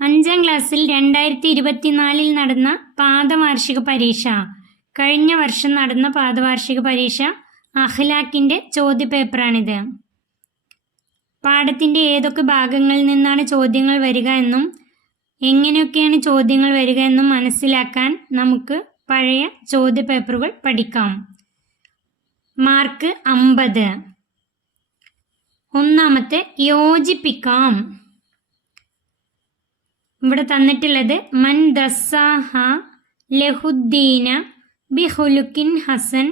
5ാം ക്ലാസ്സിൽ 2024 നടന്ന പാദവാർഷിക പരീക്ഷ, കഴിഞ്ഞ വർഷം നടന്ന പാദവാർഷിക പരീക്ഷ അഖ്ലാഖിൻ്റെ ചോദ്യപേപ്പറാണിത്. പാഠത്തിൻ്റെ ഏതൊക്കെ ഭാഗങ്ങളിൽ നിന്നാണ് ചോദ്യങ്ങൾ വരിക എന്നും എങ്ങനെയൊക്കെയാണ് ചോദ്യങ്ങൾ വരിക എന്നും മനസ്സിലാക്കാൻ നമുക്ക് പഴയ ചോദ്യപേപ്പറുകൾ പഠിക്കാം. മാർക്ക് 50. ഒന്നാമത്തെ യോജിപ്പിക്കാം. ഇവിടെ തന്നിട്ടുള്ളത് മൻ ദസ്സാഹ ലഹുദ്ദീന ബി ഹുലുക്കിൻ ഹസൻ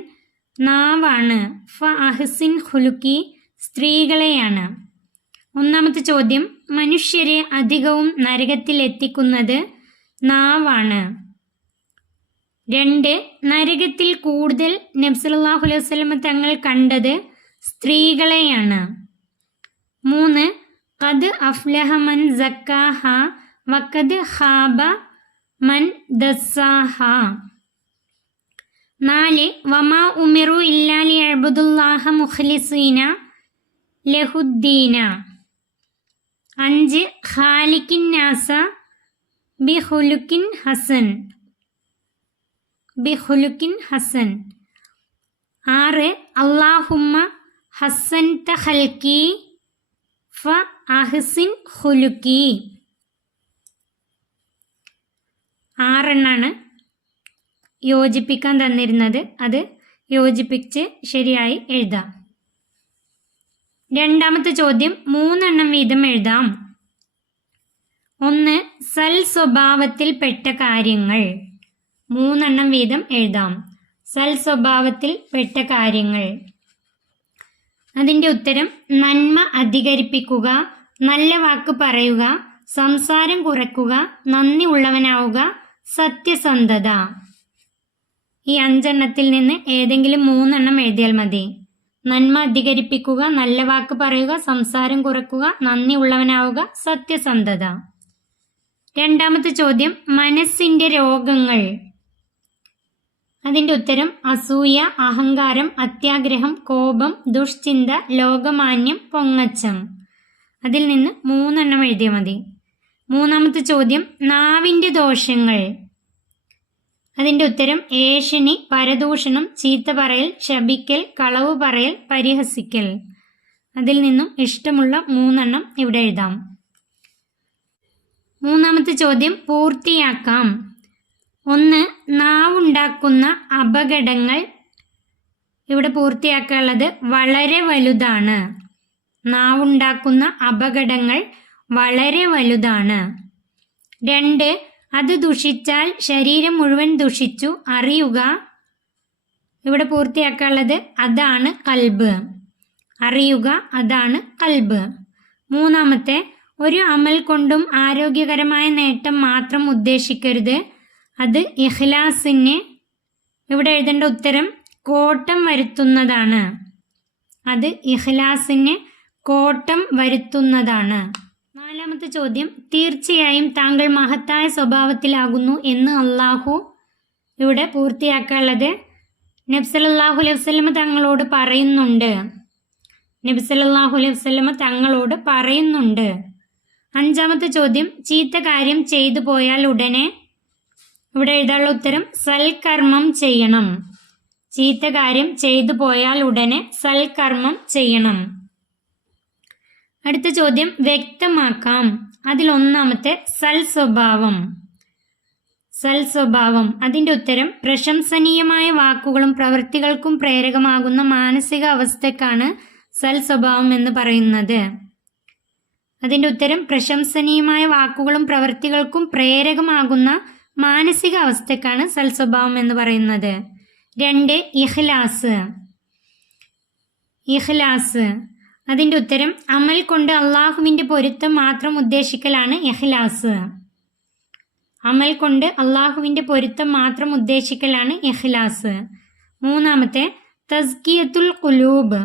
നാവാണ്, ഫ അഹ്സിൻ ഹുലുക്കി സ്ത്രീകളെയാണ്. ഒന്നാമത്തെ ചോദ്യം, മനുഷ്യരെ അധികവും നരകത്തിൽ എത്തിക്കുന്നത് നാവാണ്. 2, നരകത്തിൽ കൂടുതൽ നബി സല്ലല്ലാഹു അലൈഹി വസല്ലം തങ്ങൾ കണ്ടത് സ്ത്രീകളെയാണ്. 3, ഖദ് അഫ്ലഹ മൻ സക്കാഹ വഖദ് ഖാബ മൻ ദസ്സാഹ. 4, വമാ ഉമിറു ഇല്ലാ ലിയഅ്ബുദുല്ലാഹ മുഖ്ലിസീന ലഹുദ്ദീന. 5, ഖാലിഖിൻ നാസ ബിഖുലുക്കിൻ ഹസൻ. 6, അല്ലാഹുമ്മ ഹസ്സൻത ഖൽഖി ഫ അഹ്സിൻ ഖുലുക്കി. 6 യോജിപ്പിക്കാൻ തന്നിരുന്നത്, അത് യോജിപ്പിച്ച് ശരിയായി എഴുതാം. രണ്ടാമത്തെ ചോദ്യം 3 വീതം എഴുതാം. 1, സൽ സ്വഭാവത്തിൽ പെട്ട കാര്യങ്ങൾ. 3 വീതം എഴുതാം. സൽ സ്വഭാവത്തിൽ പെട്ട കാര്യങ്ങൾ. അതിൻ്റെ ഉത്തരം നന്മ അധികരിപ്പിക്കുക, നല്ല വാക്ക് പറയുക, സംസാരം കുറയ്ക്കുക, നന്ദി ഉള്ളവനാവുക, സത്യസന്ധത. ഈ 5 നിന്ന് ഏതെങ്കിലും 3 എഴുതിയാൽ മതി. നന്മ അധികരിപ്പിക്കുക, നല്ല വാക്ക് പറയുക, സംസാരം കുറയ്ക്കുക, നന്ദി ഉള്ളവനാവുക, സത്യസന്ധത. രണ്ടാമത്തെ ചോദ്യം, മനസ്സിൻ്റെ രോഗങ്ങൾ. അതിൻ്റെ ഉത്തരം അസൂയ, അഹങ്കാരം, അത്യാഗ്രഹം, കോപം, ദുഷ്ചിന്ത, ലോകമാന്യം, പൊങ്ങച്ചം. അതിൽ നിന്ന് 3 എഴുതിയാൽ മതി. മൂന്നാമത്തെ ചോദ്യം, നാവിൻ്റെ ദോഷങ്ങൾ. അതിൻ്റെ ഉത്തരം ഏഷണി, പരദൂഷണം, ചീത്ത പറയൽ, ശപിക്കൽ, കളവ് പറയൽ, പരിഹസിക്കൽ. അതിൽ നിന്നും ഇഷ്ടമുള്ള 3 ഇവിടെ എഴുതാം. മൂന്നാമത്തെ ചോദ്യം പൂർത്തിയാക്കാം. 1, നാവുണ്ടാക്കുന്ന അപകടങ്ങൾ. ഇവിടെ പൂർത്തിയാക്കാനുള്ളത് വളരെ വലുതാണ്. നാവുണ്ടാക്കുന്ന അപകടങ്ങൾ വളരെ വലുതാണ്. 2, അത് ദുഷിച്ചാൽ ശരീരം മുഴുവൻ ദുഷിച്ചു അറിയുക. ഇവിടെ പൂർത്തിയാക്കാനുള്ളത് അതാണ് കൽബ്. അറിയുക, അതാണ് കൽബ്. മൂന്നാമത്തെ, ഒരു അമൽ കൊണ്ടും ആരോഗ്യകരമായ നേട്ടം മാത്രം ഉദ്ദേശിക്കരുത്. അത് ഇഖ്ലാസിന്, ഇവിടെ എഴുതേണ്ട ഉത്തരം കോട്ടം വരുത്തുന്നതാണ്. അത് ഇഖ്ലാസിന് കോട്ടം വരുത്തുന്നതാണ്. നാലാമത്തെ ചോദ്യം, തീർച്ചയായും താങ്കൾ മഹത്തായ സ്വഭാവത്തിലാകുന്നു എന്ന് അള്ളാഹു. ഇവിടെ പൂർത്തിയാക്കാനുള്ളത് നബി സല്ലല്ലാഹു അലൈഹി വസല്ലം തങ്ങളോട് പറയുന്നുണ്ട്. നബി സല്ലല്ലാഹു അലൈഹി വസല്ലം തങ്ങളോട് പറയുന്നുണ്ട്. അഞ്ചാമത്തെ ചോദ്യം, ചീത്ത കാര്യം ചെയ്തു പോയാൽ ഉടനെ. ഇവിടെ എഴുതാനുള്ള ഉത്തരം സൽക്കർമ്മം ചെയ്യണം. ചീത്ത കാര്യം ചെയ്തു പോയാൽ ഉടനെ സൽക്കർമ്മം ചെയ്യണം. അടുത്ത ചോദ്യം വ്യക്തമാക്കാം. അതിൽ ഒന്നാമത്തെ സൽ സ്വഭാവം. സൽ സ്വഭാവം, അതിൻ്റെ ഉത്തരം പ്രശംസനീയമായ വാക്കുകളും പ്രവൃത്തികൾക്കും പ്രേരകമാകുന്ന മാനസിക അവസ്ഥക്കാണ് സൽ സ്വഭാവം എന്ന് പറയുന്നത്. അതിൻ്റെ ഉത്തരം പ്രശംസനീയമായ വാക്കുകളും പ്രവൃത്തികൾക്കും പ്രേരകമാകുന്ന മാനസിക അവസ്ഥക്കാണ് സൽ സ്വഭാവം എന്ന് പറയുന്നത്. 2, ഇഖ്ലാസ്. ഇഖ്ലാസ്, അതിൻ്റെ ഉത്തരം അമൽ കൊണ്ട് അള്ളാഹുവിൻ്റെ പൊരുത്തം മാത്രം ഉദ്ദേശിക്കലാണ് ഇഖ്ലാസ്. അമൽ കൊണ്ട് അള്ളാഹുവിൻ്റെ പൊരുത്തം മാത്രം ഉദ്ദേശിക്കലാണ് ഇഖ്ലാസ്. മൂന്നാമത്തെ തസ്കിയത്തുൽ ഖുലൂബ്.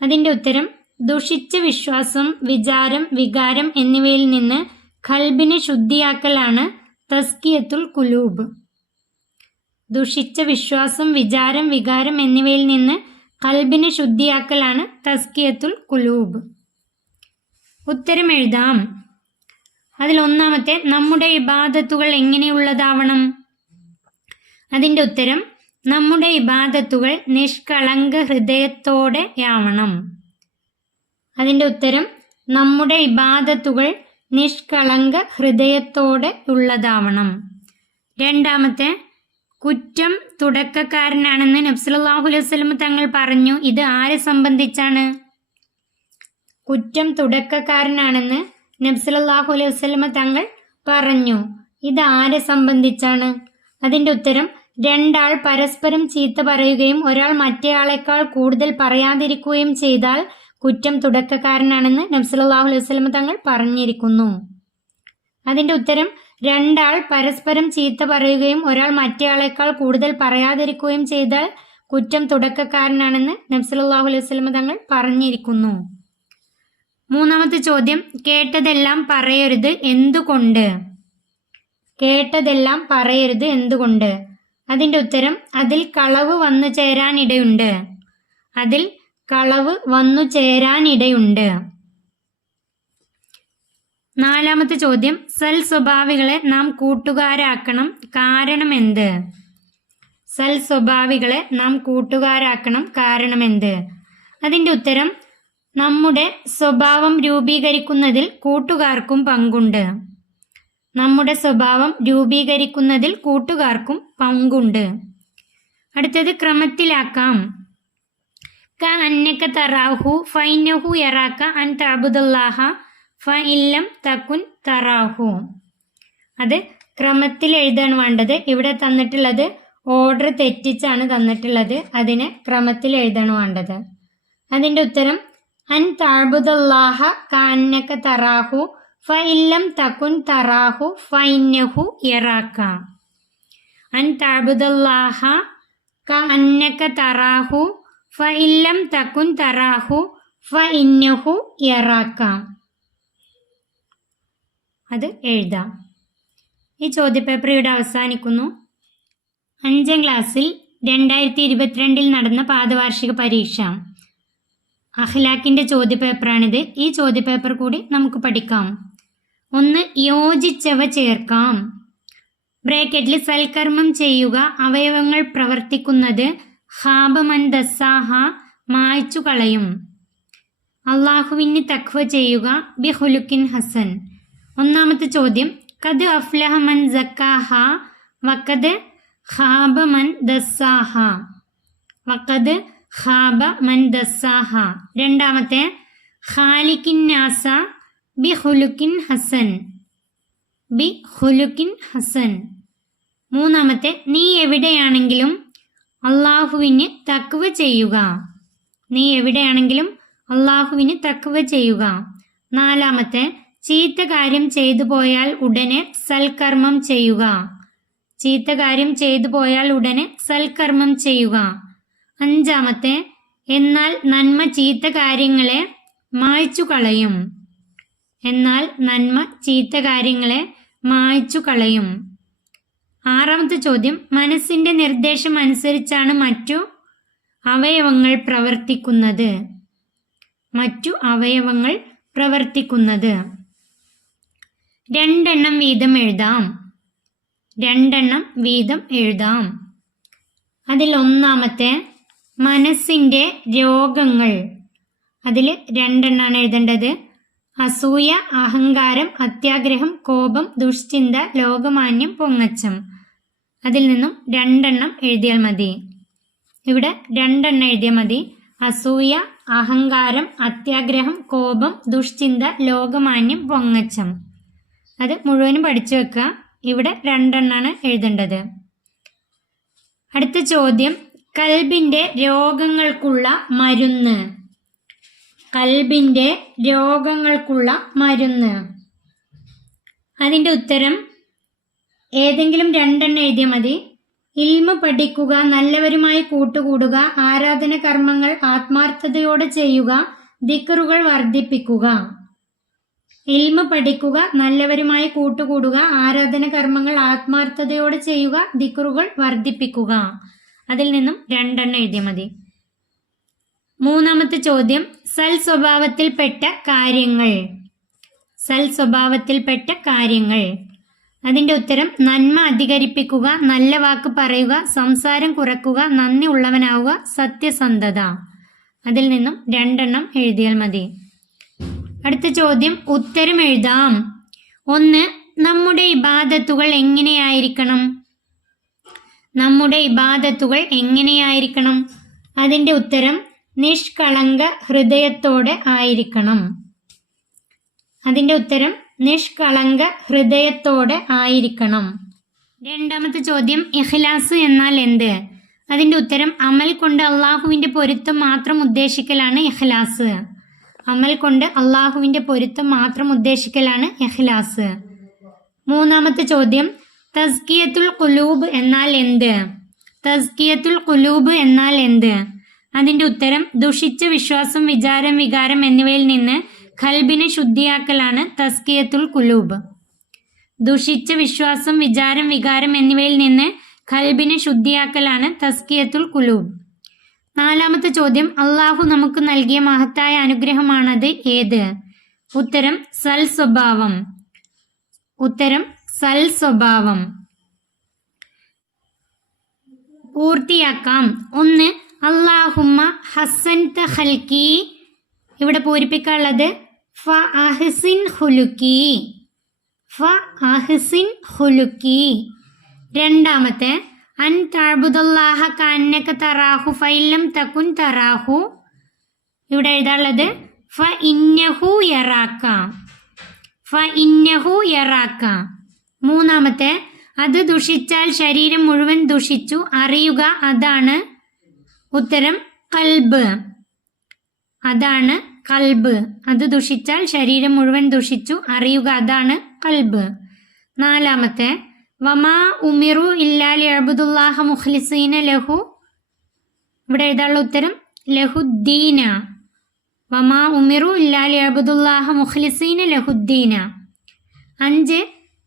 അതിൻ്റെ ഉത്തരം ദുഷിച്ച വിശ്വാസം, വിചാരം, വികാരം എന്നിവയിൽ നിന്ന് ഖൽബിനെ ശുദ്ധിയാക്കലാണ് തസ്കിയത്തുൽ ഖുലൂബ്. ദുഷിച്ച വിശ്വാസം, വിചാരം, വികാരം എന്നിവയിൽ നിന്ന് ഖൽബിനെ ശുദ്ധിയാക്കലാണ് തസ്കിയത്തുൽ ഖുലൂബ്. ഉത്തരം എഴുതാം. അതിൽ ഒന്നാമത്തെ നമ്മുടെ ഇബാദത്തുകൾ എങ്ങനെയുള്ളതാവണം? അതിൻ്റെ ഉത്തരം നമ്മുടെ ഇബാദത്തുകൾ നിഷ്കളങ്ക ഹൃദയത്തോടെയാവണം. അതിൻ്റെ ഉത്തരം നമ്മുടെ ഇബാദത്തുകൾ നിഷ്കളങ്ക ഹൃദയത്തോടെ ഉള്ളതാവണം. രണ്ടാമത്തെ കുറ്റം തുടക്കക്കാരനാണെന്ന് നബി സല്ലല്ലാഹു അലൈഹി വസല്ലം തങ്ങൾ പറഞ്ഞു. ഇത് ആരെ സംബന്ധിച്ചാണ്? കുറ്റം തുടക്കക്കാരനാണെന്ന് നബി സല്ലല്ലാഹു അലൈഹി വസല്ലം തങ്ങൾ പറഞ്ഞു. ഇത് ആരെ സംബന്ധിച്ചാണ്? അതിൻ്റെ ഉത്തരം രണ്ടാൾ പരസ്പരം ചീത്ത പറയുകയും ഒരാൾ മറ്റേയാളെക്കാൾ കൂടുതൽ പറയാതിരിക്കുകയും ചെയ്താൽ കുറ്റം തുടക്കക്കാരനാണെന്ന് നബി സല്ലല്ലാഹു അലൈഹി വസല്ലം തങ്ങൾ പറഞ്ഞിരിക്കുന്നു. അതിൻ്റെ ഉത്തരം രണ്ടാൾ പരസ്പരം ചീത്ത പറയുകയും ഒരാൾ മറ്റേയാളെക്കാൾ കൂടുതൽ പറയാതിരിക്കുകയും ചെയ്താൽ കുറ്റം തുടക്കക്കാരനാണെന്ന് നബി സല്ലല്ലാഹു അലൈഹി വസല്ലം തങ്ങൾ പറഞ്ഞിരിക്കുന്നു. മൂന്നാമത്തെ ചോദ്യം, കേട്ടതെല്ലാം പറയരുത് എന്തുകൊണ്ട്? കേട്ടതെല്ലാം പറയരുത് എന്തുകൊണ്ട്? അതിൻ്റെ ഉത്തരം അതിൽ കളവ് വന്നു ചേരാനിടയുണ്ട്. അതിൽ കളവ് വന്നു ചേരാനിടയുണ്ട്. നാലാമത്തെ ചോദ്യം, സൽ സ്വഭാവികളെ നാം കൂട്ടുകാരാക്കണം, കാരണമെന്ത്? സൽ സ്വഭാവികളെ നാം കൂട്ടുകാരാക്കണം, കാരണമെന്ത്? അതിൻ്റെ ഉത്തരം നമ്മുടെ സ്വഭാവം രൂപീകരിക്കുന്നതിൽ കൂട്ടുകാർക്കും പങ്കുണ്ട്. നമ്മുടെ സ്വഭാവം രൂപീകരിക്കുന്നതിൽ കൂട്ടുകാർക്കും പങ്കുണ്ട്. അടുത്തത് ക്രമത്തിലാക്കാം. കഅന്നക തറാഹു ഫഇന്നഹു യറാക അൻ തഅബുദല്ലാഹ ഫഇല്ലം തകുൻ തറാഹു. അത് ക്രമത്തിൽ എഴുതാണ് വേണ്ടത്. ഇവിടെ തന്നിട്ടുള്ളത് ഓർഡർ തെറ്റിച്ചാണ് തന്നിട്ടുള്ളത്. അതിനെ ക്രമത്തിൽ എഴുതാണ് വേണ്ടത്. അതിൻ്റെ ഉത്തരം അൻ തഅബുദല്ലാഹ കഅന്നക തറാഹു ഫഇല്ലം തകുൻ തറാഹു ഫഇന്നഹു യറാക. അൻ തഅബുദല്ലാഹ കഅന്നക തറാഹു ഫഇല്ലം തകുൻ തറാഹു ഫഇന്നഹു യറാക. അത് എഴുതാം. ഈ ചോദ്യപേപ്പർ ഇവിടെ അവസാനിക്കുന്നു. 5ാം ക്ലാസ്സിൽ 2022 നടന്ന പാദവാർഷിക പരീക്ഷ അഖ്ലാഖിൻ്റെ ചോദ്യപേപ്പറാണിത്. ഈ ചോദ്യപേപ്പർ കൂടി നമുക്ക് പഠിക്കാം. 1. യോജിച്ചവ ചേർക്കാം. ബ്രാക്കറ്റിൽ സൽക്കർമ്മം ചെയ്യുക, അവയവങ്ങൾ പ്രവർത്തിക്കുന്നത്, ഖാബ മൻ ദസ്സാഹ മായ്ച്ചു കളയും. അള്ളാഹുവിന് തഖ്വ ചെയ്യുക, ബി ഖുലുഖിൻ ഹസൻ. ഒന്നാമത്തെ ചോദ്യം, ഖദ് അഫ്ലഹ മൻ സക്കാഹ വഖദ് ഖാബ മൻ ദസ്സാഹ. വഖദ് ഖാബ മൻ ദസ്സാഹ. രണ്ടാമത്തെ, ഖാലിഖിൻ നാസ ബി ഖുലുഖിൻ ഹസൻ. ബി ഖുലുഖിൻ ഹസൻ. മൂന്നാമത്തെ, നീ എവിടെയാണെങ്കിലും അള്ളാഹുവിന് തഖ്വ ചെയ്യുക. നീ എവിടെയാണെങ്കിലും അള്ളാഹുവിന് തഖ്വ ചെയ്യുക. നാലാമത്തെ, ചീത്ത കാര്യം ചെയ്തു പോയാൽ ഉടനെ സൽക്കർമ്മം ചെയ്യുക. ചീത്ത കാര്യം ചെയ്തു പോയാൽ ഉടനെ സൽക്കർമ്മം ചെയ്യുക. അഞ്ചാമത്തെ, എന്നാൽ നന്മ ചീത്ത കാര്യങ്ങളെ മായ്ച്ചു കളയും. എന്നാൽ നന്മ ചീത്ത കാര്യങ്ങളെ മായ്ച്ചു കളയും. ആറാമത്തെ ചോദ്യം, മനസ്സിന്റെ നിർദ്ദേശം അനുസരിച്ചാണ് മറ്റു അവയവങ്ങൾ പ്രവർത്തിക്കുന്നത്. മറ്റു അവയവങ്ങൾ പ്രവർത്തിക്കുന്നത്. 2 എണ്ണം വീതം എഴുതാം. 2 എണ്ണം വീതം എഴുതാം. അതിൽ ഒന്നാമത്തെ, മനസ്സിന്റെ രോഗങ്ങൾ. അതിൽ 2 എണ്ണമാണ് എഴുതേണ്ടത്. അസൂയ, അഹങ്കാരം, അത്യാഗ്രഹം, കോപം, ദുഷ്ചിന്ത, ലോകമാന്യം, പൊങ്ങച്ചം. അതിൽ നിന്നും 2 എണ്ണം എഴുതിയാൽ മതി. ഇവിടെ 2 എണ്ണം എഴുതിയാൽ മതി. അസൂയ, അഹങ്കാരം, അത്യാഗ്രഹം, കോപം, ദുഷ്ചിന്ത, ലോകമാന്യം, പൊങ്ങച്ചം. അത് മുഴുവനും പഠിച്ചു വെക്കുക. ഇവിടെ 2 എണ്ണമാണ് എഴുതേണ്ടത്. അടുത്ത ചോദ്യം, കൽബിന്റെ രോഗങ്ങൾക്കുള്ള മരുന്ന്. കൽബിന്റെ രോഗങ്ങൾക്കുള്ള മരുന്ന്. അതിൻ്റെ ഉത്തരം ഏതെങ്കിലും 2 എണ്ണം എഴുതിയാൽ മതി. ഇൽമ പഠിക്കുക, നല്ലവരുമായി കൂട്ടുകൂടുക, ആരാധന കർമ്മങ്ങൾ ആത്മാർത്ഥതയോടെ ചെയ്യുക, ദിക്റുകൾ വർദ്ധിപ്പിക്കുക. ഇൽമ പഠിക്കുക, നല്ലവരുമായി കൂട്ടുകൂടുക, ആരാധന കർമ്മങ്ങൾ ആത്മാർത്ഥതയോടെ ചെയ്യുക, ദിക്റുകൾ വർദ്ധിപ്പിക്കുക. അതിൽ നിന്നും 2 എണ്ണം എഴുതിയാൽ മതി. മൂന്നാമത്തെ ചോദ്യം, സൽ സ്വഭാവത്തിൽപ്പെട്ട കാര്യങ്ങൾ. സൽ സ്വഭാവത്തിൽപ്പെട്ട കാര്യങ്ങൾ. അതിൻ്റെ ഉത്തരം നന്മ അധികരിപ്പിക്കുക, നല്ല വാക്ക് പറയുക, സംസാരം കുറയ്ക്കുക, നന്ദി ഉള്ളവനാവുക, സത്യസന്ധത. അതിൽ നിന്നും 2 എഴുതിയാൽ മതി. അടുത്ത ചോദ്യം ഉത്തരം എഴുതാം. 1. നമ്മുടെ ഇബാദത്തുകൾ എങ്ങനെയായിരിക്കണം? നമ്മുടെ ഇബാദത്തുകൾ എങ്ങനെയായിരിക്കണം? അതിൻ്റെ ഉത്തരം നിഷ്കളങ്ക ഹൃദയത്തോടെ ആയിരിക്കണം. അതിൻ്റെ ഉത്തരം നിഷ്കളങ്ക ഹൃദയത്തോടെ ആയിരിക്കണം. 2ാമത്തെ ചോദ്യം ഇഖ്ലാസ് എന്നാൽ എന്ത്? അതിൻ്റെ ഉത്തരം അമൽ കൊണ്ട് അള്ളാഹുവിൻ്റെ പൊരുത്തം മാത്രം ഉദ്ദേശിക്കലാണ് ഇഖ്ലാസ്. അമൽ കൊണ്ട് അള്ളാഹുവിൻ്റെ പൊരുത്തം മാത്രം ഉദ്ദേശിക്കലാണ് ഇഖ്ലാസ്. 3ാമത്തെ ചോദ്യം തസ്കിയത്തുൽ ഖുലൂബ് എന്നാൽ എന്ത്? തസ്കിയത്തുൽ ഖുലൂബ് എന്നാൽ എന്ത്? അതിൻ്റെ ഉത്തരം ദുഷിച്ച വിശ്വാസം, വിചാരം, വികാരം എന്നിവയിൽ നിന്ന് ഖൽബിനെ ശുദ്ധിയാക്കലാണ് തസ്കിയത്തുൽ ഖുലൂബ്. ദുഷിച്ച വിശ്വാസം, വിചാരം, വികാരം എന്നിവയിൽ നിന്ന് ഖൽബിനെ ശുദ്ധിയാക്കലാണ് തസ്കിയത്തുൽ ഖുലൂബ്. 4ാമത്തെ ചോദ്യം അള്ളാഹു നമുക്ക് നൽകിയ മഹത്തായ അനുഗ്രഹമാണത് ഏത്? ഉത്തരം സൽ സ്വഭാവം. ഉത്തരം സൽ സ്വഭാവം. പൂർത്തിയാക്കാം. 1. അല്ലാഹുമ്മ ഹസ്സൻത ഖൽക്കി. ഇവിടെ പൂരിപ്പിക്കാനുള്ളത് ഫ അഹ്സിൻ ഖുലുക്കി. ഫ അഹ്സിൻ ഖുലുക്കി. 2ാമത്തെ അൻ തഅബുദല്ലാഹ കഅന്നക തറാഹു ഫഇല്ലം തകുൻ തറാഹു. ഇവിടെ എഴുതാനുള്ളത് ഫ ഇന്നഹു യറാക. ഫ ഇന്നഹു യറാക. 3ാമത്തെ അത് ദുഷിച്ചാൽ ശരീരം മുഴുവൻ ദുഷിച്ചു അറിയുക, അതാണ് ഉത്തരം കൽബ്. അതാണ് കൽബ്. അത് ദുഷിച്ചാൽ ശരീരം മുഴുവൻ ദുഷിച്ചു അറിയുക, അതാണ് കൽബ്. 4ാമത്തെ വമാ ഉമിറു ഇല്ലാ ലിഅബ്ദുല്ലാഹ മുഖ്ലിസീന ലഹു. ഇവിടെ എഴുതാനുള്ള ഉത്തരം ലഹുദ്ദീന. വമാ ഉമിറു ഇല്ലാ ലിഅബ്ദുല്ലാഹ മുഖ്ലിസീന ലഹുദ്ദീന. 5.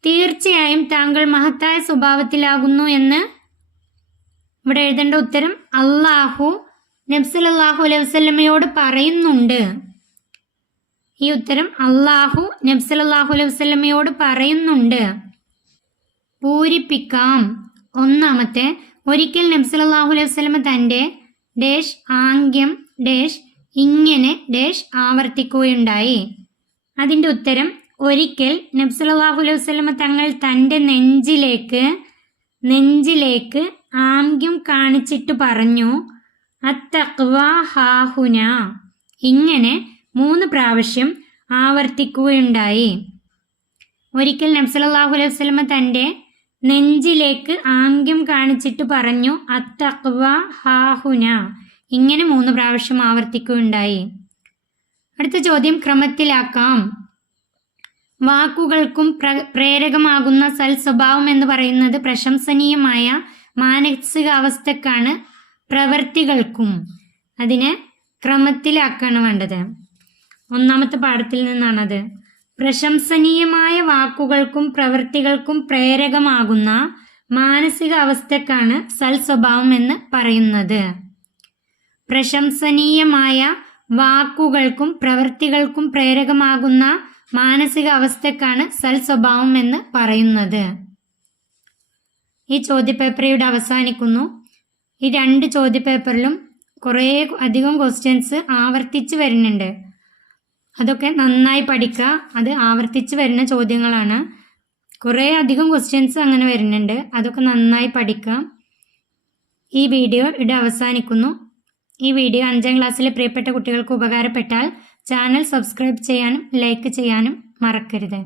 തീർച്ചയായും താങ്കൾ മഹത്തായ സ്വഭാവത്തിലാകുന്നു എന്ന്. ഇവിടെ എഴുതേണ്ട ഉത്തരം അള്ളാഹു നബി സല്ലല്ലാഹു അലൈഹി വസല്ലമയോട് പറയുന്നുണ്ട്. ഈ ഉത്തരം അള്ളാഹു നബി സല്ലല്ലാഹു അലൈഹി വസല്ലമയോട് പറയുന്നുണ്ട്. പൂരിപ്പിക്കാം. 1ാമത്തെ ഒരിക്കൽ നബി സല്ലല്ലാഹു അലൈഹി വസല്ലമ തൻ്റെ ഡേഷ് ആംഗ്യം ഡേഷ് ഇങ്ങനെ ഡേഷ് ആവർത്തിക്കുകയുണ്ടായി. അതിൻ്റെ ഉത്തരം ഒരിക്കൽ നബി സല്ലല്ലാഹു അലൈഹി വസല്ലമ തങ്ങൾ തൻ്റെ നെഞ്ചിലേക്ക് ആംഗ്യം കാണിച്ചിട്ട് പറഞ്ഞു അത്തഖ്വ ഹാഹുന. ഇങ്ങനെ 3 പ്രാവശ്യം ആവർത്തിക്കുകയുണ്ടായി. ഒരിക്കൽ നബി സല്ലല്ലാഹു അലൈഹി വസല്ലമ തൻ്റെ നെഞ്ചിലേക്ക് ആംഗ്യം കാണിച്ചിട്ട് പറഞ്ഞു അത്തഖ്വ ഹാഹുന. ഇങ്ങനെ 3 പ്രാവശ്യം ആവർത്തിക്കുകയുണ്ടായി. അടുത്ത ചോദ്യം ക്രമത്തിലാക്കാം. വാക്കുകൾക്കും പ്രേരകമാകുന്ന സൽ സ്വഭാവം എന്ന് പറയുന്നത് പ്രശംസനീയമായ മാനസികാവസ്ഥക്കാണ്, പ്രവൃത്തികൾക്കും. അതിനെ ക്രമത്തിലാക്കാണ് വേണ്ടത്. 1ാമത്തെ പാഠത്തിൽ നിന്നാണത്. പ്രശംസനീയമായ വാക്കുകൾക്കും പ്രവൃത്തികൾക്കും പ്രേരകമാകുന്ന മാനസികാവസ്ഥക്കാണ് സൽ സ്വഭാവം എന്ന് പറയുന്നത്. പ്രശംസനീയമായ വാക്കുകൾക്കും പ്രവൃത്തികൾക്കും പ്രേരകമാകുന്ന മാനസികാവസ്ഥക്കാണ് സൽ സ്വഭാവം എന്ന് പറയുന്നത്. ഈ ചോദ്യപേപ്പർ ഇവിടെ അവസാനിക്കുന്നു. ഈ 2 ചോദ്യപേപ്പറിലും കുറേ അധികം ക്വസ്റ്റ്യൻസ് ആവർത്തിച്ച് വരുന്നുണ്ട്. അതൊക്കെ നന്നായി പഠിക്കുക. അത് ആവർത്തിച്ച് വരുന്ന ചോദ്യങ്ങളാണ്. കുറേ അധികം ക്വസ്റ്റ്യൻസ് അങ്ങനെ വരുന്നുണ്ട്. അതൊക്കെ നന്നായി പഠിക്കുക. ഈ വീഡിയോ ഇവിടെ അവസാനിക്കുന്നു. ഈ വീഡിയോ 5ാം ക്ലാസ്സിലെ പ്രിയപ്പെട്ട കുട്ടികൾക്ക് ഉപകാരപ്പെട്ടാൽ ചാനൽ സബ്സ്ക്രൈബ് ചെയ്യാനും ലൈക്ക് ചെയ്യാനും മറക്കരുത്.